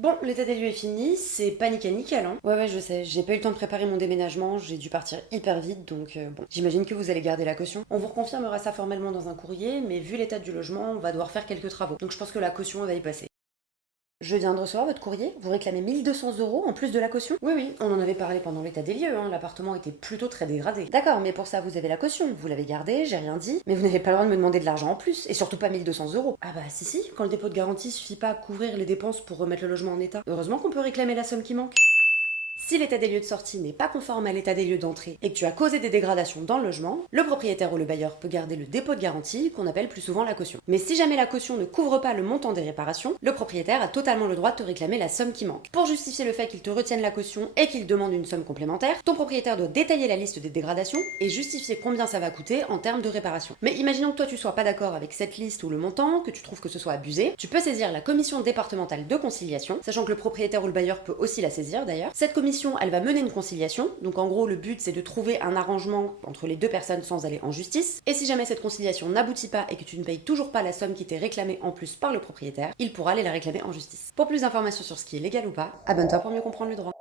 Bon, l'état des lieux est fini, c'est panique à nickel, hein. Ouais, je sais, j'ai pas eu le temps de préparer mon déménagement, j'ai dû partir hyper vite, donc bon. J'imagine que vous allez garder la caution. On vous reconfirmera ça formellement dans un courrier, mais vu l'état du logement, on va devoir faire quelques travaux. Donc je pense que la caution, elle va y passer. Je viens de recevoir votre courrier, vous réclamez 1 200 € en plus de la caution. Oui, on en avait parlé pendant l'état des lieux, hein. L'appartement était plutôt très dégradé. D'accord, mais pour ça vous avez la caution, vous l'avez gardée, j'ai rien dit, mais vous n'avez pas le droit de me demander de l'argent en plus, et surtout pas 1 200 €. Ah bah si, quand le dépôt de garantie suffit pas à couvrir les dépenses pour remettre le logement en état. Heureusement qu'on peut réclamer la somme qui manque. Si l'état des lieux de sortie n'est pas conforme à l'état des lieux d'entrée et que tu as causé des dégradations dans le logement, le propriétaire ou le bailleur peut garder le dépôt de garantie, qu'on appelle plus souvent la caution. Mais si jamais la caution ne couvre pas le montant des réparations, le propriétaire a totalement le droit de te réclamer la somme qui manque. Pour justifier le fait qu'il te retienne la caution et qu'il demande une somme complémentaire, ton propriétaire doit détailler la liste des dégradations et justifier combien ça va coûter en termes de réparation. Mais imaginons que toi tu sois pas d'accord avec cette liste ou le montant, que tu trouves que ce soit abusé, tu peux saisir la commission départementale de conciliation, sachant que le propriétaire ou le bailleur peut aussi la saisir d'ailleurs. Cette commission, elle va mener une conciliation, donc en gros le but c'est de trouver un arrangement entre les deux personnes sans aller en justice, et si jamais cette conciliation n'aboutit pas et que tu ne payes toujours pas la somme qui t'est réclamée en plus par le propriétaire, il pourra aller la réclamer en justice. Pour plus d'informations sur ce qui est légal ou pas, abonne-toi pour mieux comprendre le droit.